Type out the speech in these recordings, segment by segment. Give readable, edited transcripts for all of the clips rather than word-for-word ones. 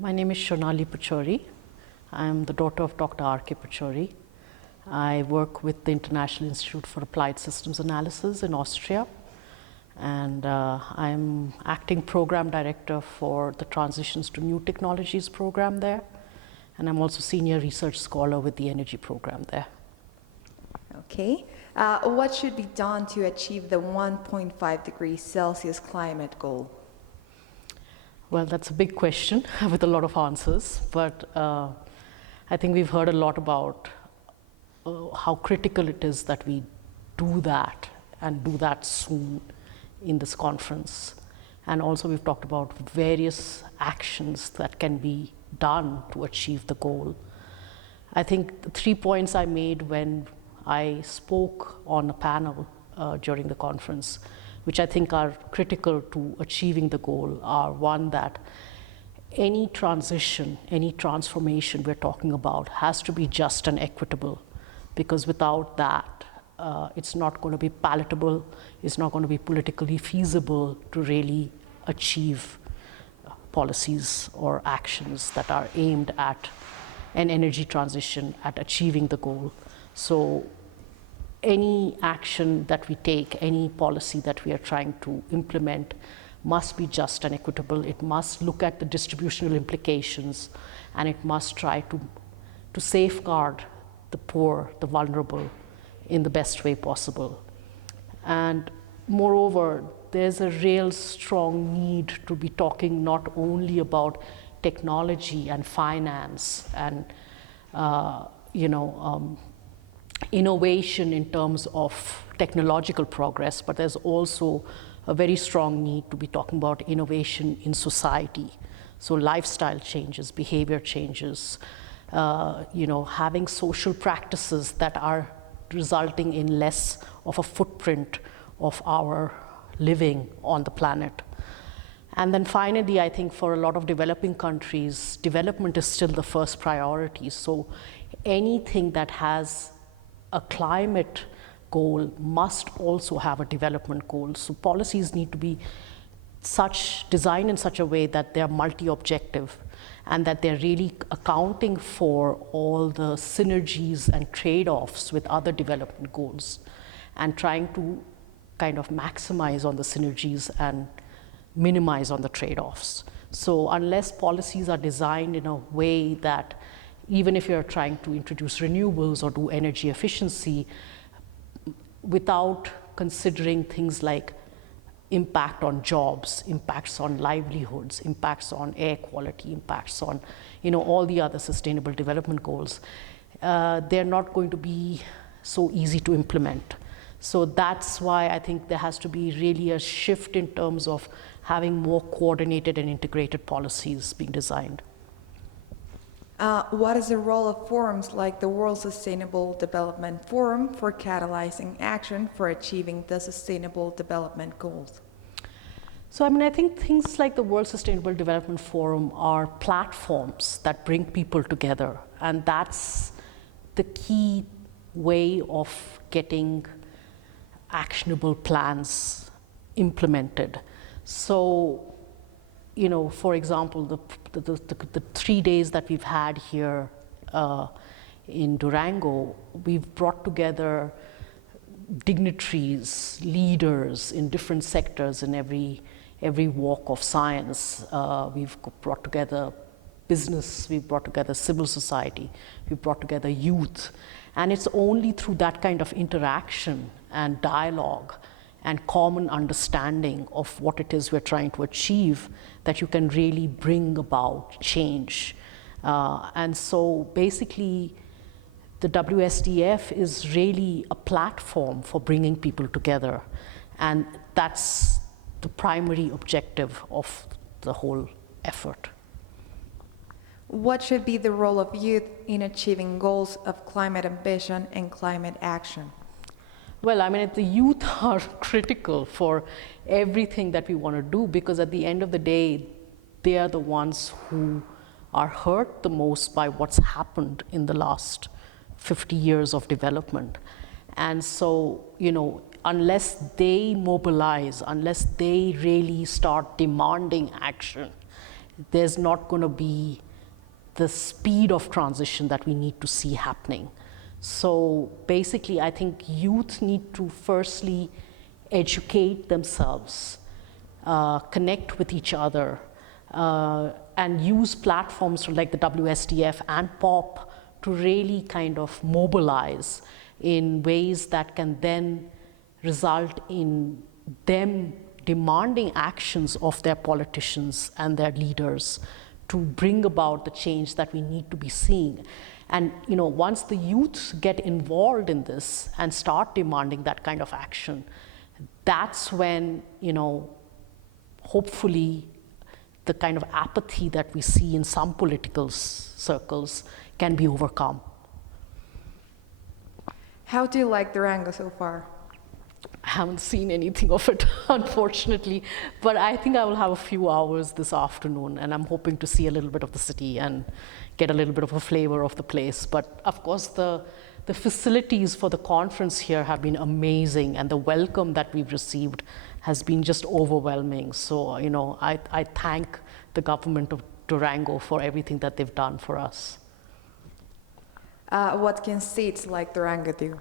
My name is Shonali Pachauri. I am the daughter of Dr. R.K. Pachauri. I work with the International Institute for Applied Systems Analysis in Austria, and I'm acting program director for the Transitions to New Technologies program there, and I'm also senior research scholar with the energy program there. Okay. What should be done to achieve the 1.5 degrees Celsius climate goal? Well, that's a big question with a lot of answers, but I think we've heard a lot about how critical it is that we do that and do that soon in this conference. And also we've talked about various actions that can be done to achieve the goal. I think the 3 points I made when I spoke on a panel during the conference, which I think are critical to achieving the goal, are one, that any transition, any transformation we're talking about has to be just and equitable, because without that, it's not going to be palatable, it's not going to be politically feasible to really achieve policies or actions that are aimed at an energy transition, at achieving the goal. So any action that we take, any policy that we are trying to implement must be just and equitable. It must look at the distributional implications, and it must try to safeguard the poor, the vulnerable, in the best way possible. And moreover, there's a real strong need to be talking not only about technology and finance and innovation in terms of technological progress, but there's also a very strong need to be talking about innovation in society. So lifestyle changes, behavior changes, having social practices that are resulting in less of a footprint of our living on the planet. And then finally, I think for a lot of developing countries, development is still the first priority. So anything that has a climate goal must also have a development goal. So policies need to be designed in such a way that they are multi-objective and that they're really accounting for all the synergies and trade-offs with other development goals and trying to kind of maximize on the synergies and minimize on the trade-offs. So unless policies are designed in a way that even if you're trying to introduce renewables or do energy efficiency, without considering things like impact on jobs, impacts on livelihoods, impacts on air quality, impacts on all the other sustainable development goals, they're not going to be so easy to implement. So that's why I think there has to be really a shift in terms of having more coordinated and integrated policies being designed. What is the role of forums like the World Sustainable Development Forum for catalyzing action for achieving the Sustainable Development Goals? So I think things like the World Sustainable Development Forum are platforms that bring people together, and that's the key way of getting actionable plans implemented. So for example, the 3 days that we've had here in Durango, we've brought together dignitaries, leaders in different sectors in every walk of science. We've brought together business, we've brought together civil society, we've brought together youth. And it's only through that kind of interaction and dialogue and common understanding of what it is we're trying to achieve that you can really bring about change. And so basically, the WSDF is really a platform for bringing people together. And that's the primary objective of the whole effort. What should be the role of youth in achieving goals of climate ambition and climate action? Well, the youth are critical for everything that we want to do, because at the end of the day, they are the ones who are hurt the most by what's happened in the last 50 years of development. And so, unless they mobilize, unless they really start demanding action, there's not going to be the speed of transition that we need to see happening. So basically, I think youth need to firstly educate themselves, connect with each other, and use platforms like the WSDF and POP to really kind of mobilize in ways that can then result in them demanding actions of their politicians and their leaders to bring about the change that we need to be seeing. And once the youth get involved in this and start demanding that kind of action, that's when, hopefully the kind of apathy that we see in some political circles can be overcome. How do you like Durango so far? I haven't seen anything of it, unfortunately, but I think I will have a few hours this afternoon, and I'm hoping to see a little bit of the city and get a little bit of a flavor of the place. But of course, the facilities for the conference here have been amazing, and the welcome that we've received has been just overwhelming. So, I thank the government of Durango for everything that they've done for us. What can states like Durango do?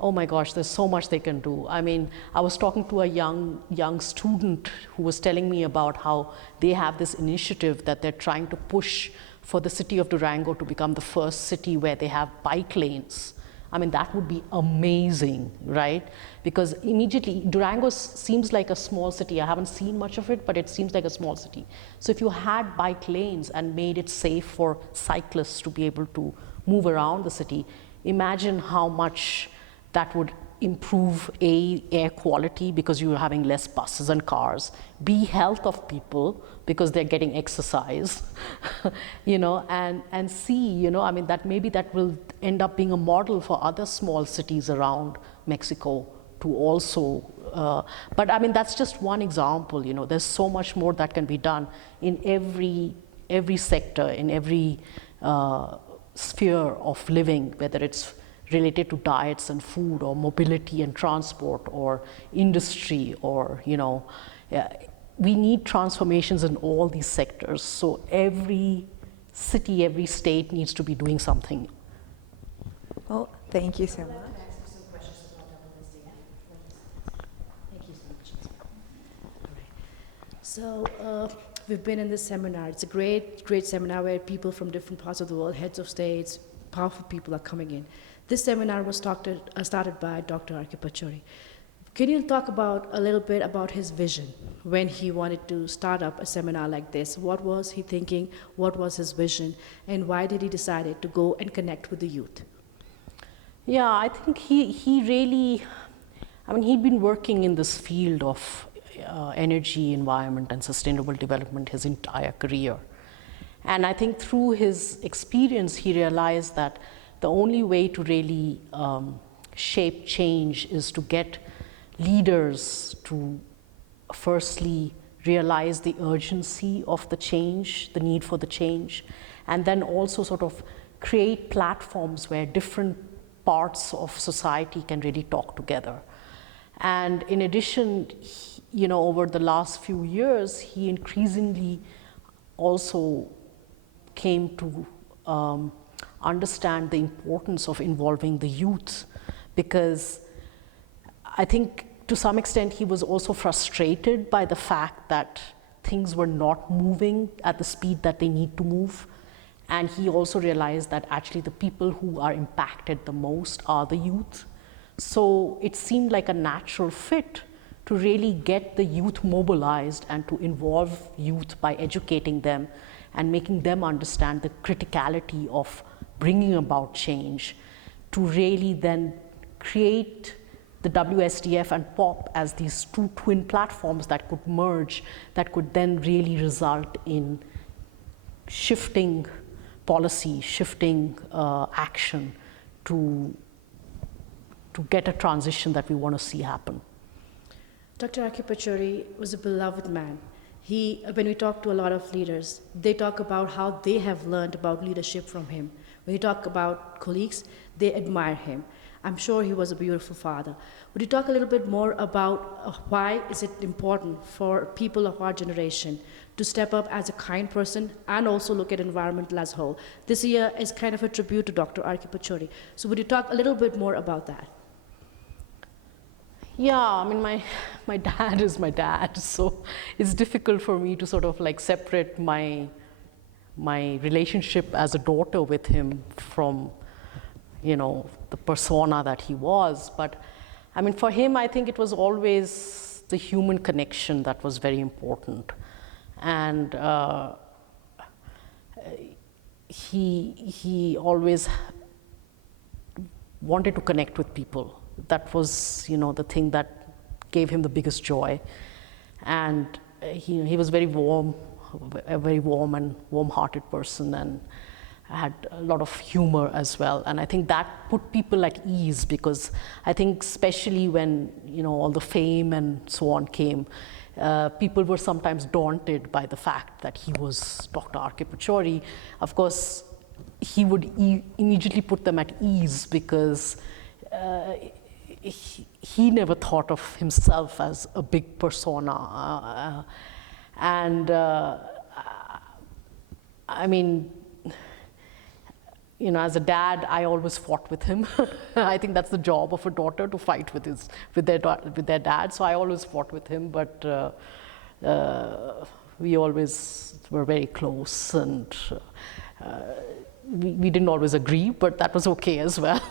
Oh my gosh, there's so much they can do. I mean, I was talking to a young student who was telling me about how they have this initiative that they're trying to push for the city of Durango to become the first city where they have bike lanes. I mean, that would be amazing, right? Because immediately, Durango seems like a small city. I haven't seen much of it, but it seems like a small city. So if you had bike lanes and made it safe for cyclists to be able to move around the city, imagine how much that would improve air quality because you're having less buses and cars, B, health of people because they're getting exercise, and C, I mean, that maybe that will end up being a model for other small cities around Mexico to also, but I mean, that's just one example, there's so much more that can be done in every sector, in every sphere of living, whether it's related to diets and food or mobility and transport or industry or, we need transformations in all these sectors. So every city, every state needs to be doing something. Well, thank you so much. Thank you so much. So we've been in this seminar. It's a great seminar where people from different parts of the world, heads of states, powerful people are coming in. This seminar was started by Dr. R.K. Pachauri. Can you talk a little bit about his vision when he wanted to start up a seminar like this? What was he thinking? What was his vision? And why did he decide to go and connect with the youth? Yeah, I think he really, he'd been working in this field of energy, environment, and sustainable development his entire career. And I think through his experience, he realized that the only way to really shape change is to get leaders to firstly realize the urgency of the change, the need for the change, and then also sort of create platforms where different parts of society can really talk together. And in addition, over the last few years, he increasingly also came to understand the importance of involving the youth, because I think to some extent he was also frustrated by the fact that things were not moving at the speed that they need to move. And he also realized that actually the people who are impacted the most are the youth. So it seemed like a natural fit to really get the youth mobilized and to involve youth by educating them and making them understand the criticality of bringing about change, to really then create the WSDF and POP as these two twin platforms that could merge, that could then really result in shifting policy, shifting action to get a transition that we want to see happen. Dr. R.K. Pachauri was a beloved man. When we talk to a lot of leaders, they talk about how they have learned about leadership from him. When you talk about colleagues, they admire him. I'm sure he was a beautiful father. Would you talk a little bit more about why is it important for people of our generation to step up as a kind person and also look at environmental as a whole. This year is kind of a tribute to Dr. R.K. Pachauri. So would you talk a little bit more about that? Yeah, I mean, my dad is my dad, so it's difficult for me to sort of like separate my relationship as a daughter with him from, you know, the persona that he was. But I mean, for him, I think it was always the human connection that was very important. And he always wanted to connect with people. That was, you know, the thing that gave him the biggest joy. And he was very warm, a very warm and warm-hearted person, and had a lot of humor as well. And I think that put people at ease, because I think especially when, you know, all the fame and so on came, people were sometimes daunted by the fact that he was Dr. R.K. Pachauri. Of course, he would immediately put them at ease, because he never thought of himself as a big persona. I mean, you know, as a dad, I always fought with him. I think that's the job of a daughter, to fight with their dad. So I always fought with him, but we always were very close, and we didn't always agree, but that was okay as well.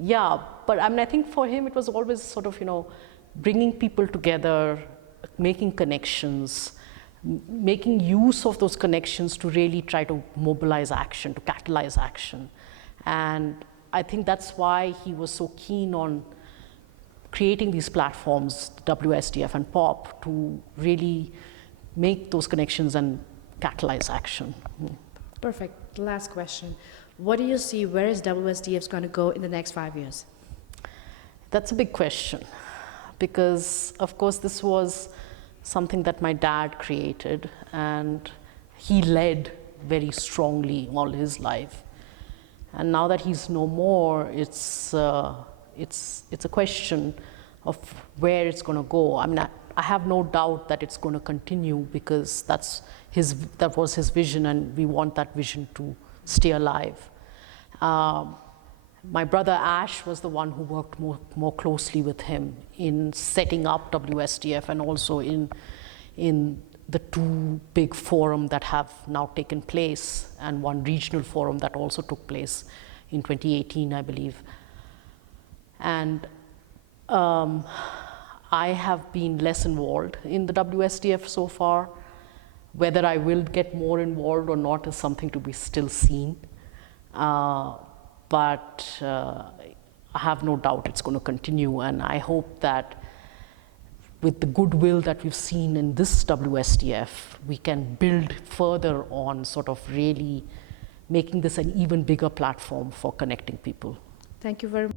Yeah, but I mean, I think for him it was always sort of, you know, bringing people together, making connections, making use of those connections to really try to mobilize action, to catalyze action. And I think that's why he was so keen on creating these platforms, WSDF and POP, to really make those connections and catalyze action. Perfect. Last question. What do you see, where is WSDF going to go in the next 5 years? That's a big question, because of course this was something that my dad created, and he led very strongly all his life. And now that he's no more, it's a question of where it's going to go. I mean, I have no doubt that it's going to continue, because that was his vision, and we want that vision to stay alive. My brother Ash was the one who worked more closely with him in setting up WSDF, and also in the two big forums that have now taken place, and one regional forum that also took place in 2018, I believe. And I have been less involved in the WSDF so far. Whether I will get more involved or not is something to be still seen. But I have no doubt it's going to continue, and I hope that with the goodwill that we've seen in this WSDF, we can build further on sort of really making this an even bigger platform for connecting people. Thank you very much.